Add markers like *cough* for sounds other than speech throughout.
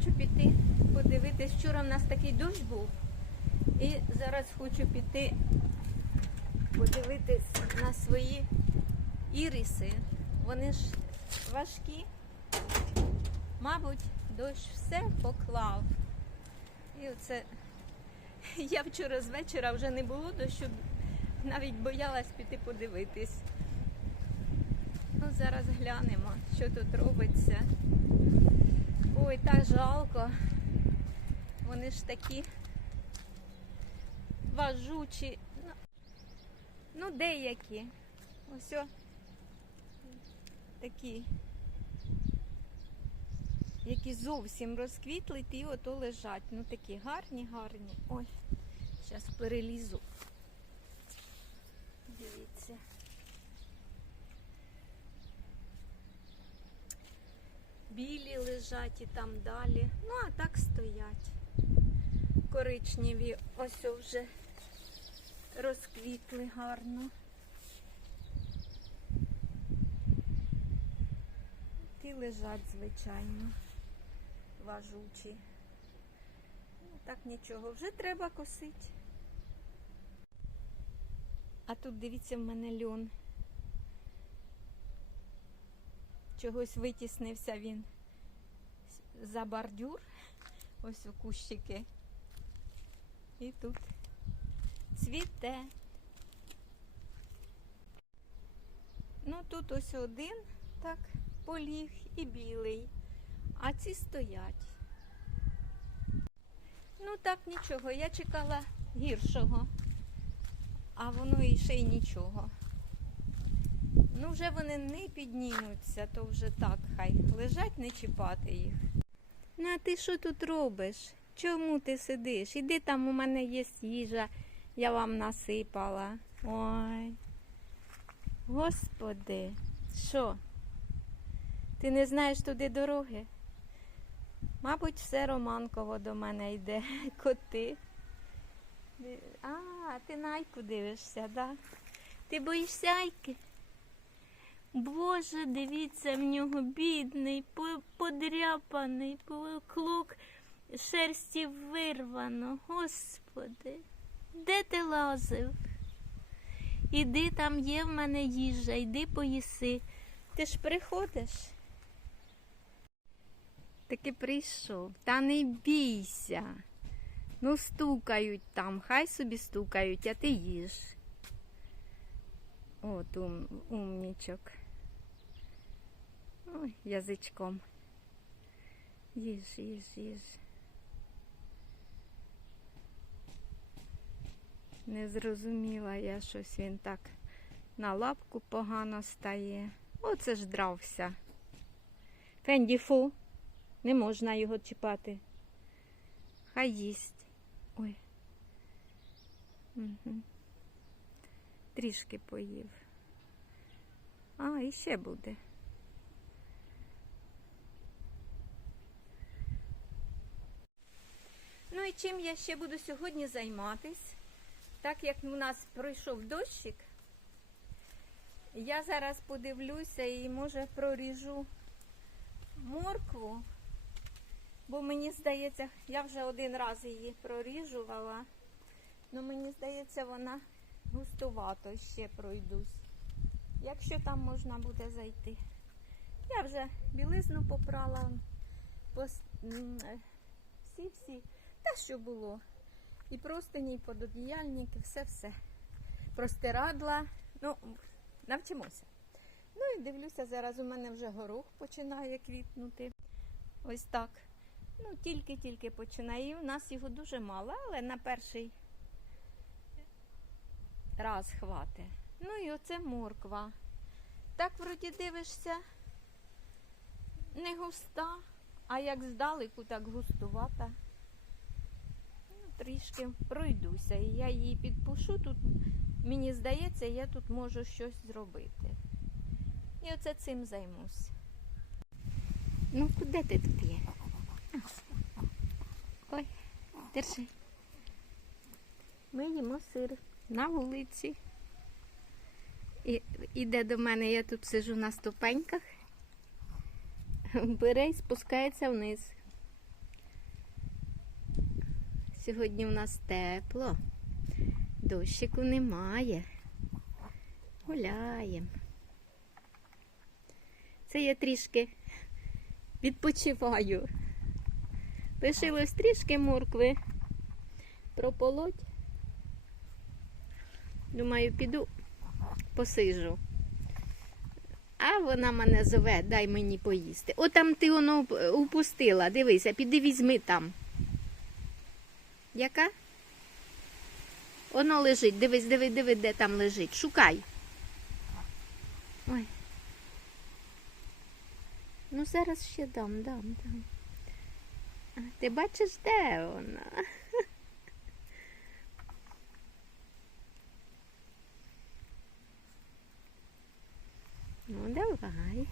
хочу піти подивитись. Вчора в нас такий дощ був. І зараз хочу піти подивитись на свої іріси. Вони ж важкі. Мабуть, дощ все поклав. І оце *laughs* я вчора з вечора вже не було дощу, навіть боялась піти подивитись. Ну, зараз глянемо, що тут робиться. Ой, так жалко. Вони ж такі важучі. Ну, ну деякі. Ось такі, які зовсім розквітли, ті ото лежать. Ну такі гарні, гарні. Ой, зараз перелізу. Дивіться. Білі лежать і там далі. Ну, а так стоять. Коричневі ось вже розквітли гарно. Ті лежать, звичайно, важучі. Ну, так нічого, вже треба косити. А тут дивіться в мене льон. Чогось витіснився він за бордюр. Ось у кущики. І тут цвіте. Ну тут ось один, так, поліг і білий, а ці стоять. Ну так нічого, я чекала гіршого, а воно і ще й нічого. Ну, вже вони не піднімуться, то вже так, хай лежать, не чіпати їх. Ну, а ти що тут робиш? Чому ти сидиш? Іди там у мене є їжа, я вам насипала. Ой. Господи, що? Ти не знаєш туди дороги? Мабуть, все Романково до мене йде. *laughs* Коти. А, ти на Айку дивишся, так? Да? Ти боїшся Айки? Боже, дивіться, в нього бідний, подряпаний, по- клок шерсті вирвано. Господи, де ти лазив? Іди, там є в мене їжа, йди поїси. Ти ж приходиш? Таки прийшов. Та не бійся. Ну, стукають там, хай собі стукають, а ти їж. От ум, умнічок. Ой, язичком. Їж, їж, їж. Не зрозуміла я щось він так на лапку погано стає. Оце ж дрався. Фенді фу, не можна його чіпати. Хай їсть. Ой. Угу. Трішки поїв. А, і ще буде. І чим я ще буду сьогодні займатись? Так як у нас пройшов дощик, я зараз подивлюся і може проріжу моркву, бо мені здається, я вже один раз її проріжувала, але мені здається, вона густувато ще пройдусь. Якщо там можна буде зайти. Я вже білизну попрала, е, всі-всі, та що було. І простині, і пододіяльники, все-все. Простирадла, ну, навчимося. Ну і дивлюся, зараз у мене вже горох починає квітнути. Ось так. Ну, тільки-тільки починає. І у нас його дуже мало, але на перший раз хватить. Ну і оце морква. Так вроді дивишся, не густа, а як здалеку, так густувата. Трішки пройдуся. І я її підпушу. Тут, мені здається, я тут можу щось зробити. І оце цим займусь. Ну, куди ти тут є? Ой, держи. Ми їмо сир на вулиці. І іде до мене, я тут сижу на ступеньках, бере і спускається вниз. Сьогодні у нас тепло. Дощику немає. Гуляємо. Це я трішки відпочиваю. Лишилось трішки моркви прополоть. Думаю, піду посижу. А вона мене зове, дай мені поїсти. О, там ти воно упустила. Дивися, піди візьми там. Яка? Воно лежить. Дивись, диви, диви, де там лежить. Шукай. Ой. Ну, зараз ще дам, дам, дам. А, Ти бачиш, де вона? *laughs* Ну, давай.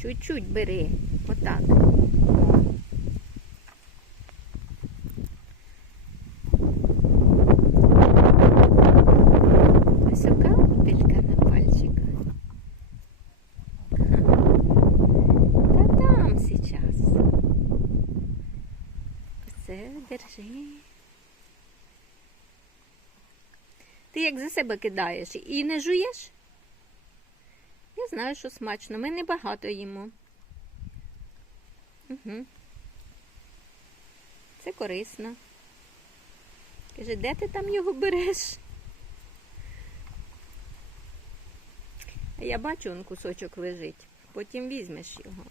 Чуть-чуть бери. Отак. Ось ока пілька на пальчику. Та там сейчас. Все, держи. Ти як за себе кидаєш і не жуєш? Я знаю, що смачно. Ми не багато їмо. Угу. Це корисно. Каже, де ти там його береш? Я бачу, он кусочок лежить. Потім візьмеш його.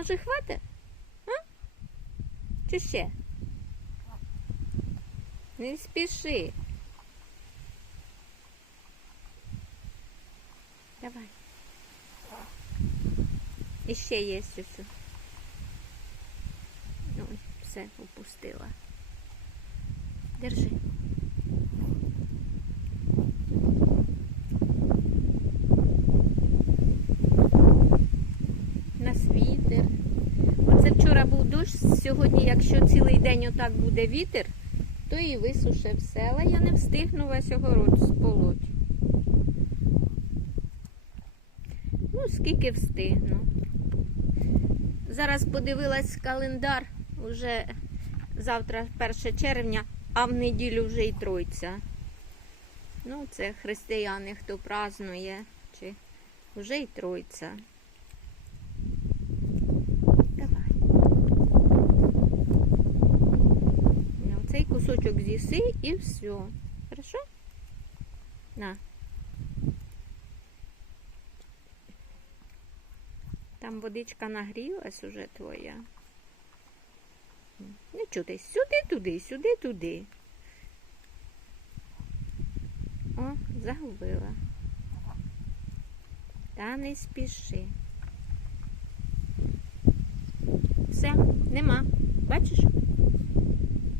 може, хватить? А? Чи ще? Не спіши. Давай. І ще є ось. Ой, все, упустила. Держи. Вчора був дощ, сьогодні, якщо цілий день отак буде вітер, то і висуше все. Але я не встигну весь огород сполоть. Ну, скільки встигну. Зараз подивилась календар, уже завтра 1 червня, а в неділю вже й тройця. Ну, це християни, хто празнує, чи вже й тройця. Давай. Ну, Цей кусочок з'їси і все. Хорошо? На. Там водичка нагрілась уже твоя. Не чути. Сюди, туди, сюди, туди. О, загубила. Та не спіши. Все, нема. Бачиш?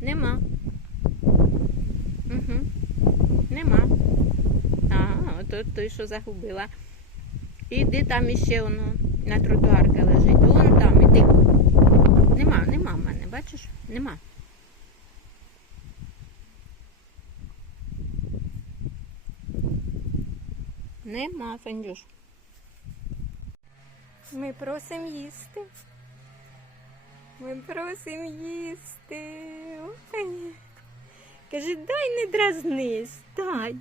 Нема. Угу. Нема. А, ото той, що загубила. Іди там іще воно на тротуарка лежить. Вон там, іди. Нема, нема в мене, бачиш? Нема. Нема, Фендюш. Ми просимо їсти. Ми просимо їсти. Ой. Каже, дай не дразнись, дай.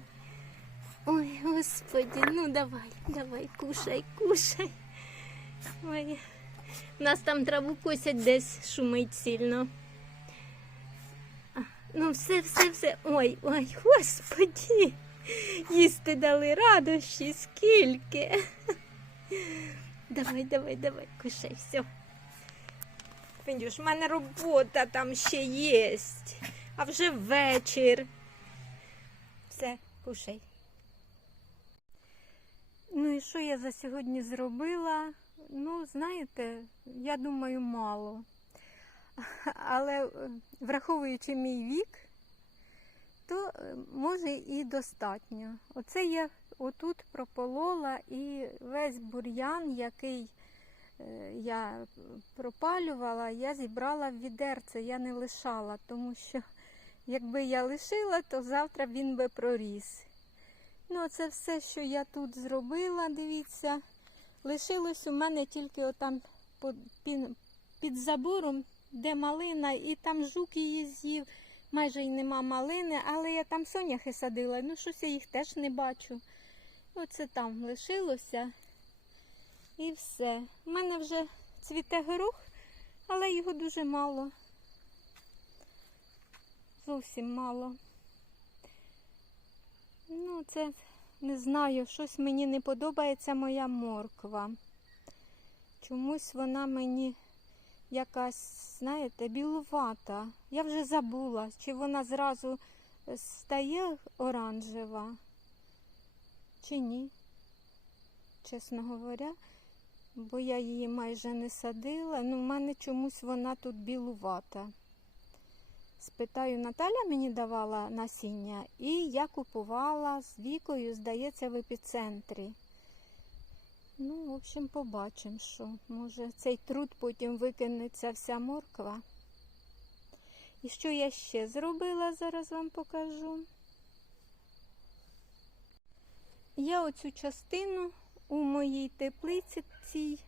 Ой, господи, ну давай, давай, кушай, кушай. Ой. У нас там траву косять десь шумить сильно. Ну, все, все, все. Ой, ой, господи. Їсти дали радощі, скільки. Давай, давай, давай, кушай, все. Фендюш, в мене робота там ще є. А вже вечір. Все, кушай. Ну і що я за сьогодні зробила? Ну, знаєте, я думаю, мало. *laughs* Але е, враховуючи мій вік, то е, може і достатньо. Оце я отут прополола і весь бур'ян, який е, я пропалювала, я зібрала в відерце, я не лишала, тому що якби я лишила, то завтра він би проріс. Ну, це все, що я тут зробила, дивіться. Лишилось у мене тільки отам під, забором, де малина, і там жук її з'їв. Майже й нема малини, але я там соняхи садила, ну щось я їх теж не бачу. Оце там лишилося. І все. У мене вже цвіте горох, але його дуже мало. Зовсім мало. Ну, це не знаю, щось мені не подобається моя морква. Чомусь вона мені якась, знаєте, білувата. Я вже забула, чи вона зразу стає оранжева, чи ні, чесно говоря, бо я її майже не садила. Ну, в мене чомусь вона тут білувата. Спитаю, Наталя мені давала насіння, і я купувала з вікою, здається, в епіцентрі. Ну, в общем, побачимо, що може цей труд потім викинеться вся морква. І що я ще зробила, зараз вам покажу. Я оцю частину у моїй теплиці, цій,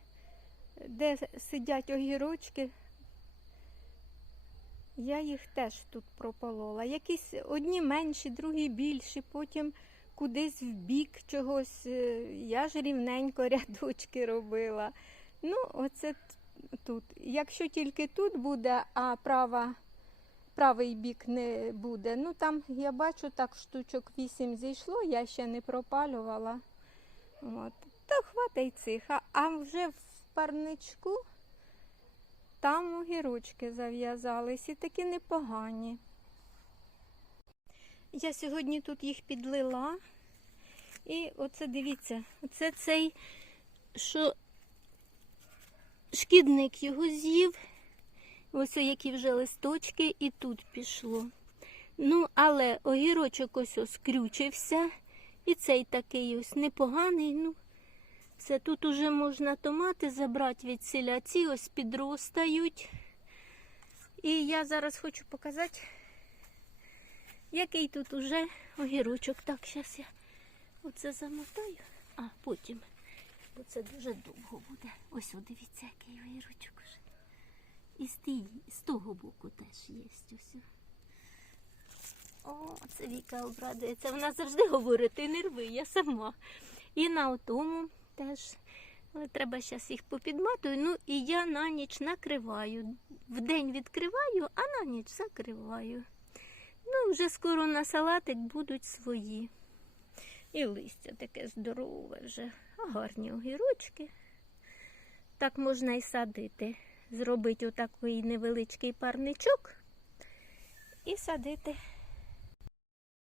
де сидять огірочки, я їх теж тут прополола. Якісь одні менші, другі більші, потім кудись в бік чогось. е, Я ж рівненько *laughs* рядочки робила. Ну, оце тут. Якщо тільки тут буде, а права, правий бік не буде. Ну там я бачу, так штучок 8 зійшло, я ще не пропалювала. От. То хватить цих. А вже в парничку там огірочки зав'язались і такі непогані. Я сьогодні тут їх підлила. І оце дивіться, оце цей, що шкідник його з'їв. Ось які вже листочки і тут пішло. Ну, але огірочок ось скрючився. І цей такий ось непоганий. Ну, це тут уже можна томати забрати від селя. Ці ось підростають. І я зараз хочу показати, який тут уже огірочок. Так, зараз я оце замотаю, а потім, бо це дуже довго буде. Ось, дивіться, який огірочок уже. І з, тій, з того боку теж є. Ось. О, це Віка обрадується. Вона завжди говорить, ти не рви, я сама. І на тому теж. Але треба зараз їх попідматую. Ну і я на ніч накриваю. Вдень відкриваю, а на ніч закриваю. Ну, вже скоро на салатик будуть свої. І листя таке здорове вже. А гарні огірочки. Так можна і садити. Зробити отакий невеличкий парничок і садити